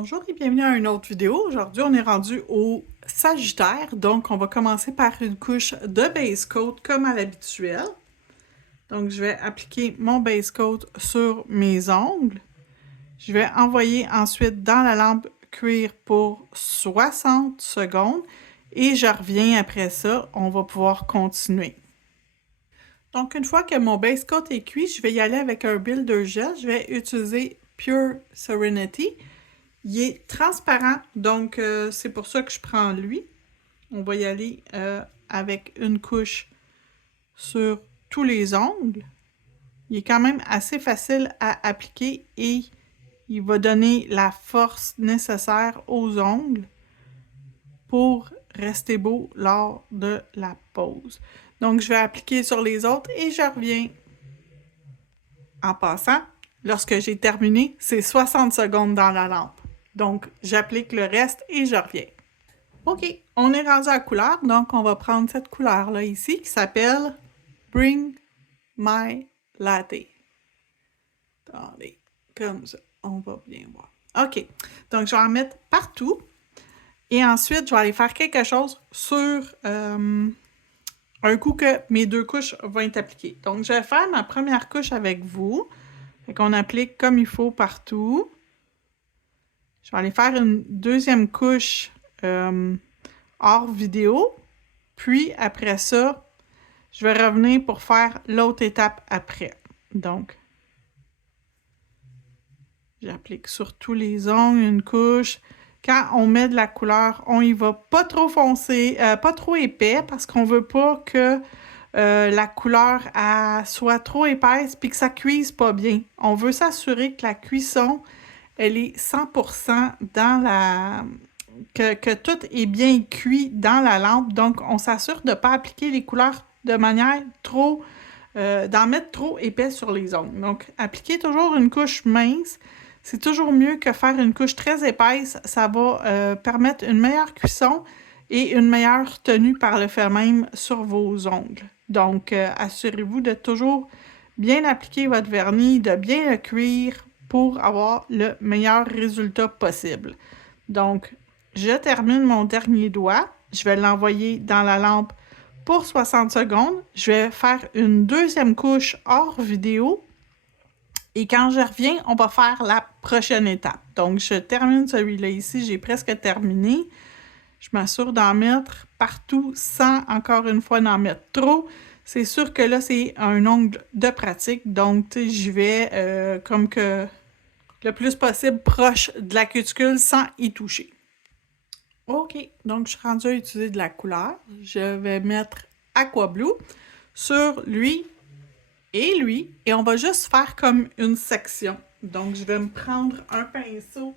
Bonjour et bienvenue à une autre vidéo. Aujourd'hui, on est rendu au Sagittaire, donc on va commencer par une couche de base coat comme à l'habituel. Donc, je vais appliquer mon base coat sur mes ongles. Je vais envoyer ensuite dans la lampe cuir pour 60 secondes et je reviens après ça, on va pouvoir continuer. Donc, une fois que mon base coat est cuit, je vais y aller avec un builder gel. Je vais utiliser Pure Serenity. Il est transparent, donc c'est pour ça que je prends lui. On va y aller avec une couche sur tous les ongles. Il est quand même assez facile à appliquer et il va donner la force nécessaire aux ongles pour rester beau lors de la pose. Donc, je vais appliquer sur les autres et je reviens. En passant, lorsque j'ai terminé, c'est 60 secondes dans la lampe. Donc, j'applique le reste et je reviens. OK, on est rendu à la couleur, donc on va prendre cette couleur-là ici qui s'appelle Bring My Latte. Attendez, comme ça, on va bien voir. OK, donc je vais en mettre partout et ensuite, je vais aller faire quelque chose sur un coup que mes deux couches vont être appliquées. Donc, je vais faire ma première couche avec vous. Fait qu'on applique comme il faut partout. Je vais aller faire une deuxième couche hors vidéo. Puis, après ça, je vais revenir pour faire l'autre étape après. Donc, j'applique sur tous les ongles une couche. Quand on met de la couleur, on y va pas trop foncé, pas trop épais, parce qu'on veut pas que la couleur soit trop épaisse puis que ça cuise pas bien. On veut s'assurer que la cuisson, elle est 100% dans la... Que tout est bien cuit dans la lampe. Donc, on s'assure de ne pas appliquer les couleurs de manière trop... d'en mettre trop épais sur les ongles. Donc, appliquer toujours une couche mince. C'est toujours mieux que faire une couche très épaisse. Ça va permettre une meilleure cuisson et une meilleure tenue par le fait même sur vos ongles. Donc, assurez-vous de toujours bien appliquer votre vernis, de bien le cuire pour avoir le meilleur résultat possible. Donc, je termine mon dernier doigt. Je vais l'envoyer dans la lampe pour 60 secondes. Je vais faire une deuxième couche hors vidéo. Et quand je reviens, on va faire la prochaine étape. Donc, je termine celui-là ici. J'ai presque terminé. Je m'assure d'en mettre partout sans, encore une fois, d'en mettre trop. C'est sûr que là, c'est un ongle de pratique. Donc, tu sais, j'y vais comme que le plus possible proche de la cuticule sans y toucher. OK, donc je suis rendue à utiliser de la couleur. Je vais mettre Aqua Blue sur lui et on va juste faire comme une section. Donc, je vais me prendre un pinceau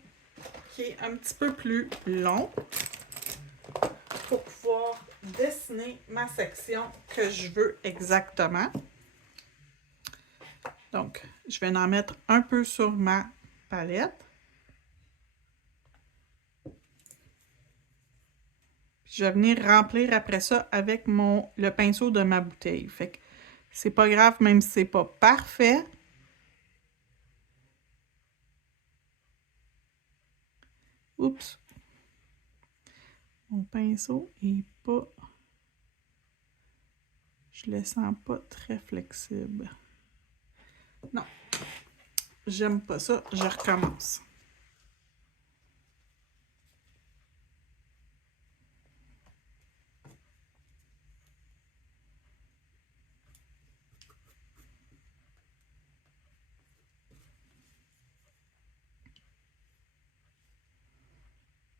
qui est un petit peu plus long pour pouvoir dessiner ma section que je veux exactement. Donc, je vais en mettre un peu sur ma palette. Je vais venir remplir après ça avec le pinceau de ma bouteille. Fait que c'est pas grave, même si c'est pas parfait. Oups! Mon pinceau est pas... Je le sens pas très flexible. Non, j'aime pas ça. Je recommence.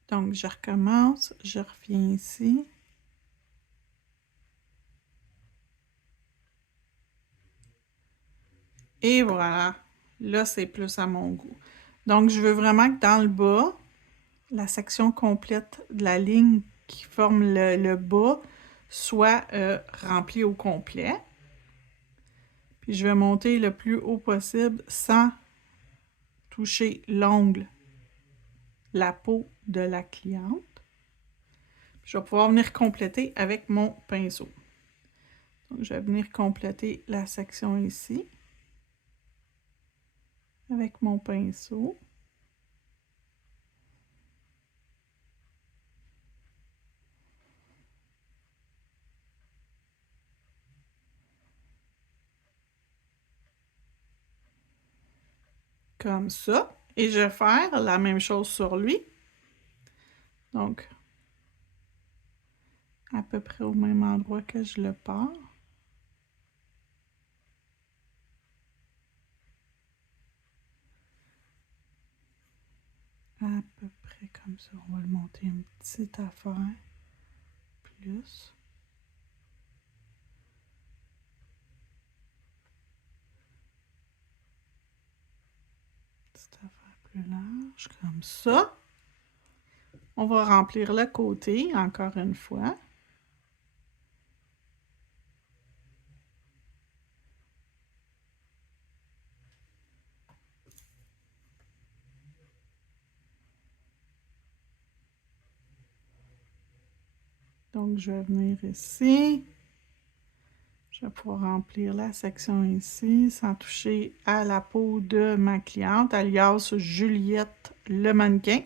Donc, je recommence. Je reviens ici. Et voilà. Là, c'est plus à mon goût. Donc, je veux vraiment que dans le bas, la section complète de la ligne qui forme le bas soit remplie au complet. Puis, je vais monter le plus haut possible sans toucher l'ongle, la peau de la cliente. Puis, je vais pouvoir venir compléter avec mon pinceau. Donc, je vais venir compléter la section ici avec mon pinceau. comme ça. Et je vais faire la même chose sur lui. Donc, à peu près au même endroit que je le pars. À peu près comme ça. On va le monter une petite affaire. Plus. Petite affaire plus large, comme ça. On va remplir le côté, encore une fois. Donc, je vais venir ici. Je vais pouvoir remplir la section ici sans toucher à la peau de ma cliente, alias Juliette le mannequin.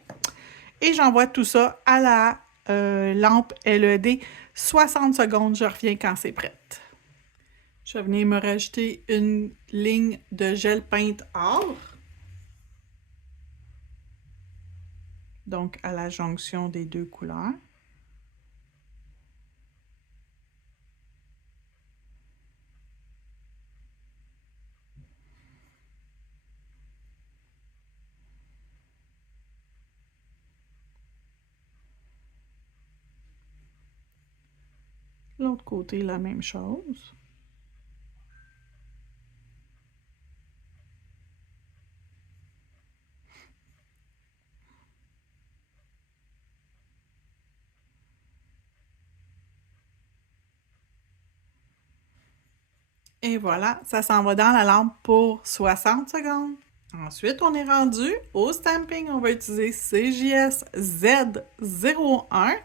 Et j'envoie tout ça à la lampe LED. 60 secondes, je reviens quand c'est prêt. Je vais venir me rajouter une ligne de gel peinte or. Donc, à la jonction des deux couleurs. L'autre côté, la même chose. Et voilà, ça s'en va dans la lampe pour 60 secondes. Ensuite, on est rendu au stamping. On va utiliser CJS Z01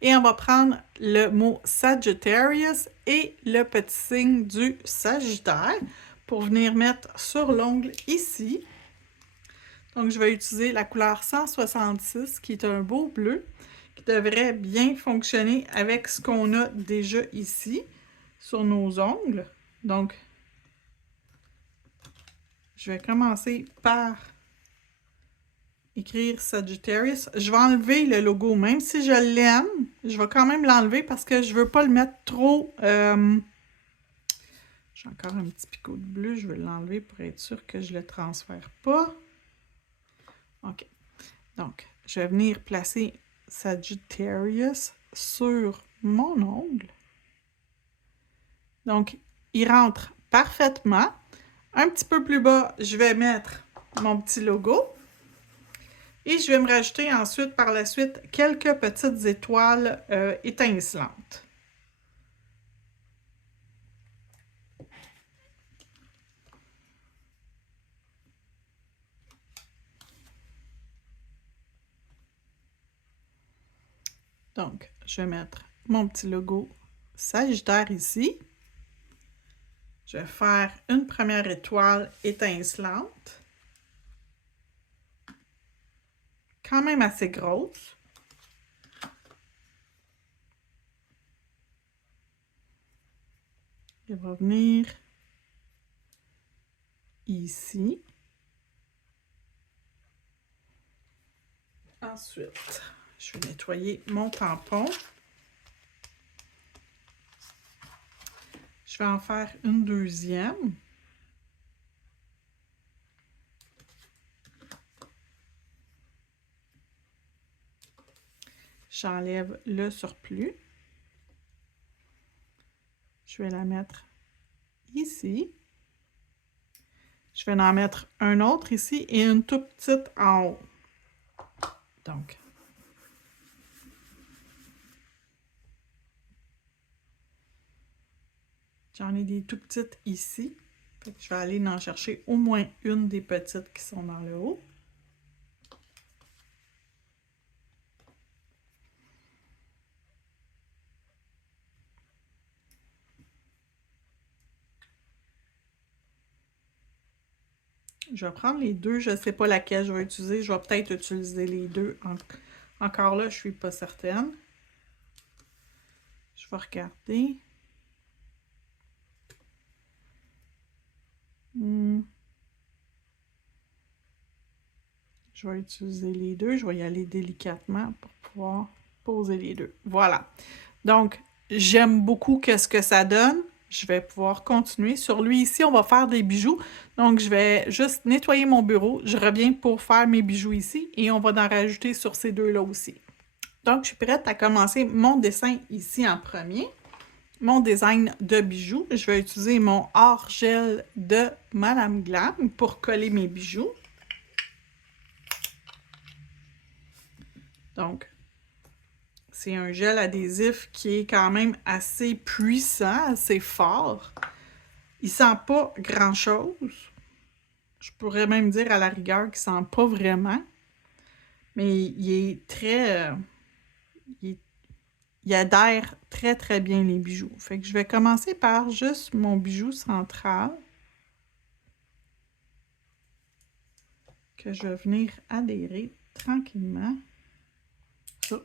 et on va prendre le mot Sagittarius et le petit signe du Sagittaire pour venir mettre sur l'ongle ici. Donc, je vais utiliser la couleur 166 qui est un beau bleu qui devrait bien fonctionner avec ce qu'on a déjà ici sur nos ongles. Donc, je vais commencer par écrire Sagittarius. Je vais enlever le logo, même si je l'aime, je vais quand même l'enlever parce que je ne veux pas le mettre trop... J'ai encore un petit picot de bleu, je vais l'enlever pour être sûr que je ne le transfère pas. OK. Donc, je vais venir placer Sagittarius sur mon ongle. Donc, il rentre parfaitement. Un petit peu plus bas, je vais mettre mon petit logo. Et je vais me rajouter ensuite, par la suite, quelques petites étoiles étincelantes. Donc, je vais mettre mon petit logo Sagittaire ici. Je vais faire une première étoile étincelante. Quand même assez grosse. Elle va venir ici. Ensuite, je vais nettoyer mon tampon. Je vais en faire une deuxième. J'enlève le surplus. Je vais la mettre ici. Je vais en mettre un autre ici et une toute petite en haut. Donc, j'en ai des tout petites ici. Fait que je vais aller en chercher au moins une des petites qui sont dans le haut. Je vais prendre les deux. Je ne sais pas laquelle je vais utiliser. Je vais peut-être utiliser les deux. Encore là, je ne suis pas certaine. Je vais regarder. Je vais utiliser les deux. Je vais y aller délicatement pour pouvoir poser les deux. Voilà. Donc, j'aime beaucoup ce que ça donne. Je vais pouvoir continuer. Sur lui ici, on va faire des bijoux. Donc, je vais juste nettoyer mon bureau. Je reviens pour faire mes bijoux ici et on va en rajouter sur ces deux-là aussi. Donc, je suis prête à commencer mon dessin ici en premier. Mon design de bijoux. Je vais utiliser mon hors gel de Madame Glam pour coller mes bijoux. Donc, c'est un gel adhésif qui est quand même assez puissant, assez fort. Il sent pas grand-chose. Je pourrais même dire à la rigueur qu'il sent pas vraiment. Mais il est très... il adhère très très bien les bijoux. Fait que je vais commencer par juste mon bijou central. Que je vais venir adhérer tranquillement. Ça,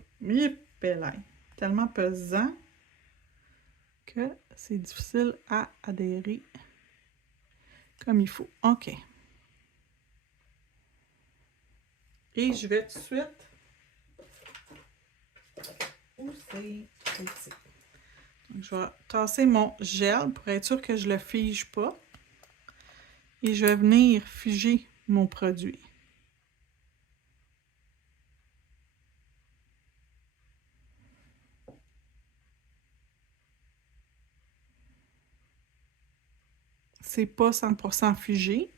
tellement pesant que c'est difficile à adhérer comme il faut. OK. Et je vais tout de suite... Où c'est ici? Donc, je vais tasser mon gel pour être sûr que je ne le fige pas. Et je vais venir figer mon produit. C'est pas 100% figé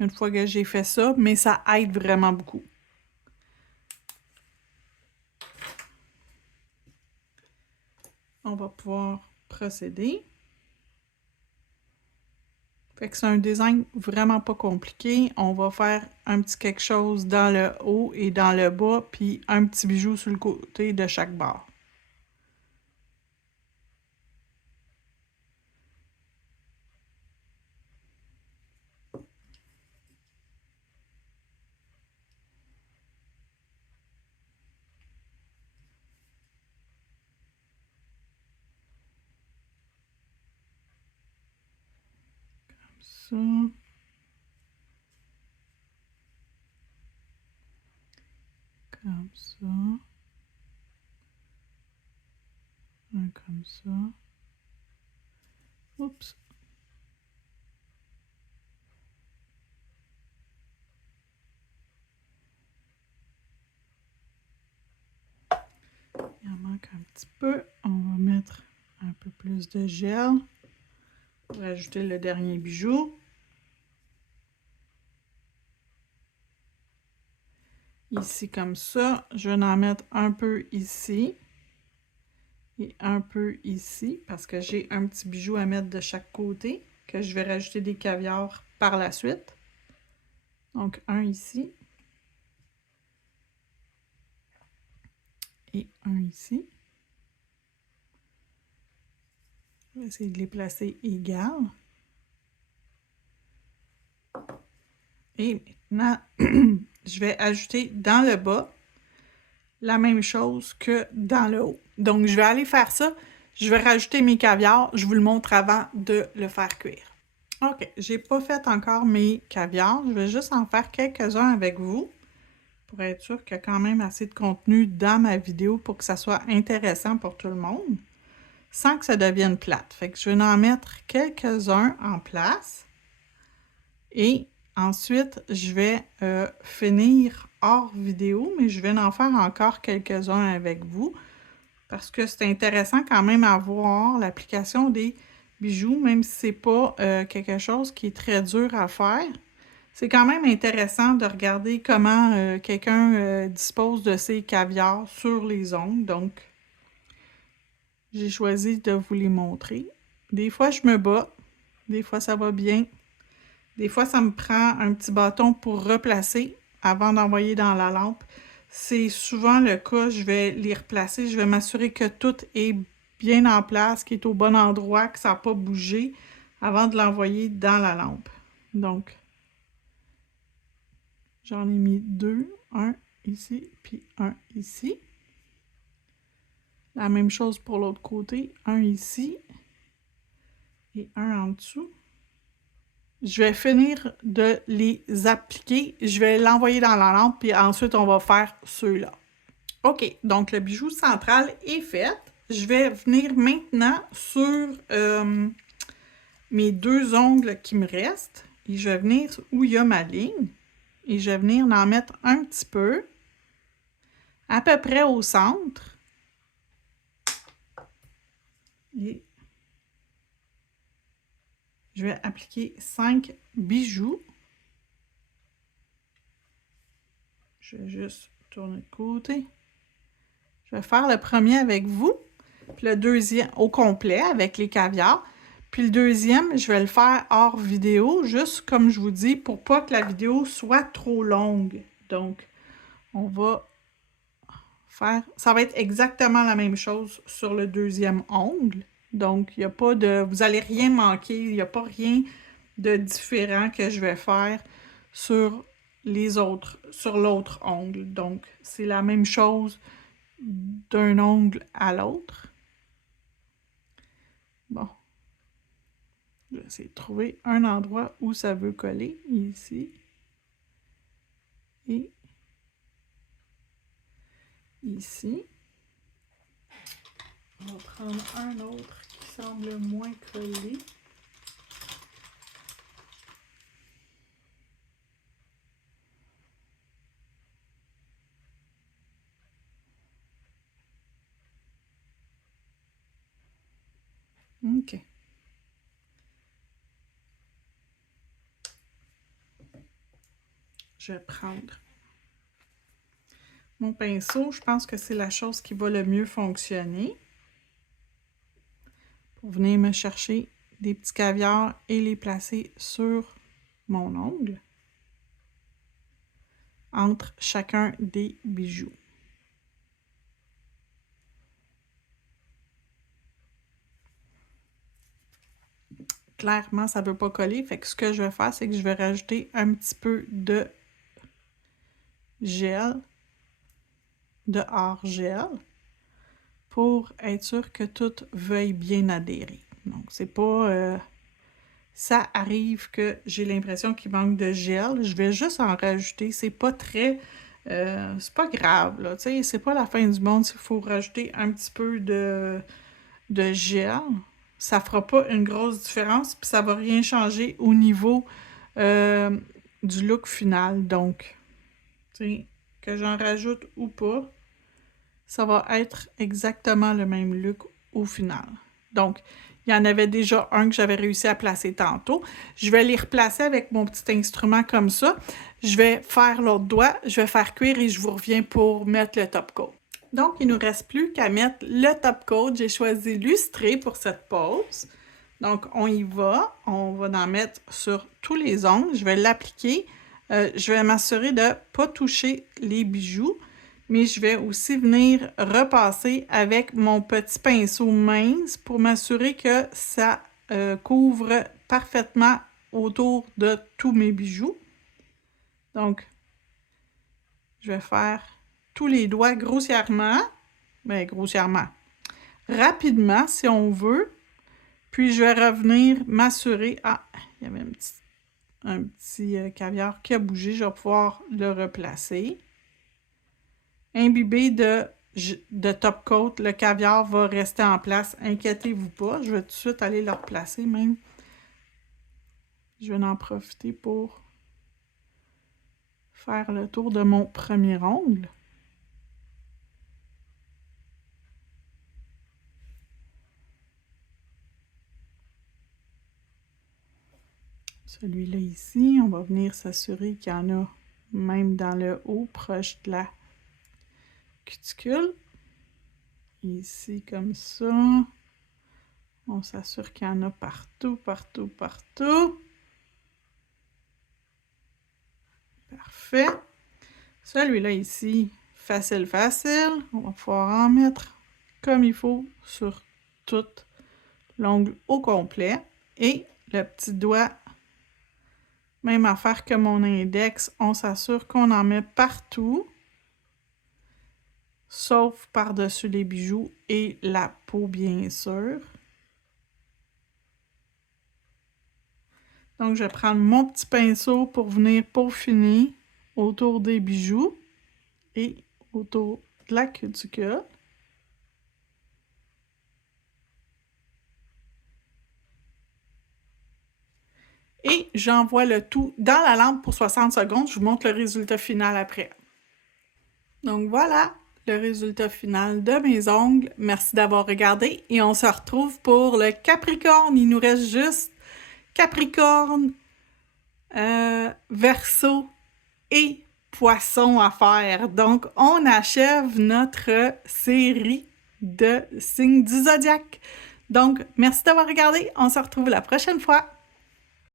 une fois que j'ai fait ça, mais ça aide vraiment beaucoup. On va pouvoir procéder. Fait que c'est un design vraiment pas compliqué. On va faire un petit quelque chose dans le haut et dans le bas, puis un petit bijou sur le côté de chaque barre. Ça. Comme ça. Un comme ça. Oups. Il en manque un petit peu. On va mettre un peu plus de gel pour ajouter le dernier bijou. Ici comme ça, je vais en mettre un peu ici et un peu ici parce que j'ai un petit bijou à mettre de chaque côté que je vais rajouter des caviars par la suite. Donc un ici et un ici. Je vais essayer de les placer égales. Et maintenant, je vais ajouter dans le bas la même chose que dans le haut. Donc, je vais aller faire ça. Je vais rajouter mes caviars. Je vous le montre avant de le faire cuire. OK, j'ai pas fait encore mes caviars. Je vais juste en faire quelques-uns avec vous pour être sûr qu'il y a quand même assez de contenu dans ma vidéo pour que ça soit intéressant pour tout le monde, sans que ça devienne plate. Fait que je vais en mettre quelques-uns en place. Et ensuite, je vais finir hors vidéo, mais je vais en faire encore quelques-uns avec vous parce que c'est intéressant quand même à voir l'application des bijoux, même si c'est pas quelque chose qui est très dur à faire. C'est quand même intéressant de regarder comment quelqu'un dispose de ses caviars sur les ongles. Donc, j'ai choisi de vous les montrer. Des fois, je me bats. Des fois, ça va bien. Des fois, ça me prend un petit bâton pour replacer avant d'envoyer dans la lampe. C'est souvent le cas, je vais les replacer, je vais m'assurer que tout est bien en place, qu'il est au bon endroit, que ça n'a pas bougé avant de l'envoyer dans la lampe. Donc, j'en ai mis deux, un ici, puis un ici. La même chose pour l'autre côté, un ici et un en dessous. je vais finir de les appliquer. Je vais l'envoyer dans la lampe, puis ensuite, on va faire ceux-là. OK, donc le bijou central est fait. Je vais venir maintenant sur mes 2 ongles qui me restent. Et je vais venir où il y a ma ligne. Et je vais venir en mettre un petit peu, à peu près au centre. Et je vais appliquer 5 bijoux. Je vais juste tourner de côté. Je vais faire le premier avec vous, puis le deuxième au complet avec les caviars. Puis le deuxième, je vais le faire hors vidéo, juste comme je vous dis, pour pas que la vidéo soit trop longue. Donc, on va faire... Ça va être exactement la même chose sur le deuxième ongle. Donc, il n'y a pas de... Vous n'allez rien manquer, il n'y a pas rien de différent que je vais faire sur les autres, sur l'autre ongle. Donc, c'est la même chose d'un ongle à l'autre. Bon. Je vais essayer de trouver un endroit où ça veut coller, ici. Et ici. On va prendre un autre qui semble moins collé. OK. Je vais prendre mon pinceau. Je pense que c'est la chose qui va le mieux fonctionner pour venir me chercher des petits caviars et les placer sur mon ongle entre chacun des bijoux. Clairement, ça ne veut pas coller. Fait que ce que je vais faire, c'est que je vais rajouter un petit peu de gel, de hors-gel, pour être sûr que tout veuille bien adhérer. Donc, c'est pas... ça arrive que j'ai l'impression qu'il manque de gel. Je vais juste en rajouter. C'est pas très... c'est pas grave, là. Tu sais, c'est pas la fin du monde s'il faut rajouter un petit peu de gel. Ça fera pas une grosse différence, puis ça va rien changer au niveau du look final. Donc, tu sais, que j'en rajoute ou pas, ça va être exactement le même look au final. Donc, il y en avait déjà un que j'avais réussi à placer tantôt. Je vais les replacer avec mon petit instrument comme ça. Je vais faire l'autre doigt, je vais faire cuire et je vous reviens pour mettre le top coat. Donc, il ne nous reste plus qu'à mettre le top coat. J'ai choisi lustré pour cette pose. Donc, on y va. On va en mettre sur tous les ongles. Je vais l'appliquer. Je vais m'assurer de ne pas toucher les bijoux, mais je vais aussi venir repasser avec mon petit pinceau mince pour m'assurer que ça couvre parfaitement autour de tous mes bijoux. Donc, je vais faire tous les doigts grossièrement, mais grossièrement, rapidement si on veut, puis je vais revenir m'assurer, ah, il y avait un petit caviar qui a bougé, je vais pouvoir le replacer. Imbibé de top coat, le caviar va rester en place, inquiétez-vous pas, je vais tout de suite aller le replacer même. Je vais en profiter pour faire le tour de mon premier ongle. Celui-là ici, on va venir s'assurer qu'il y en a même dans le haut, proche de la cuticule. Ici, comme ça. On s'assure qu'il y en a partout, partout, partout. Parfait. Celui-là ici, facile, facile. On va pouvoir en mettre comme il faut sur tout l'ongle au complet. Et le petit doigt, même affaire que mon index, on s'assure qu'on en met partout, sauf par-dessus les bijoux et la peau, bien sûr. Donc, je vais prendre mon petit pinceau pour venir peaufiner autour des bijoux et autour de la cuticule. Et j'envoie le tout dans la lampe pour 60 secondes. Je vous montre le résultat final après. Donc voilà le résultat final de mes ongles. Merci d'avoir regardé et on se retrouve pour le Capricorne. Il nous reste juste Capricorne, Verseau et Poisson à faire. Donc on achève notre série de signes du zodiaque. Donc merci d'avoir regardé. On se retrouve la prochaine fois.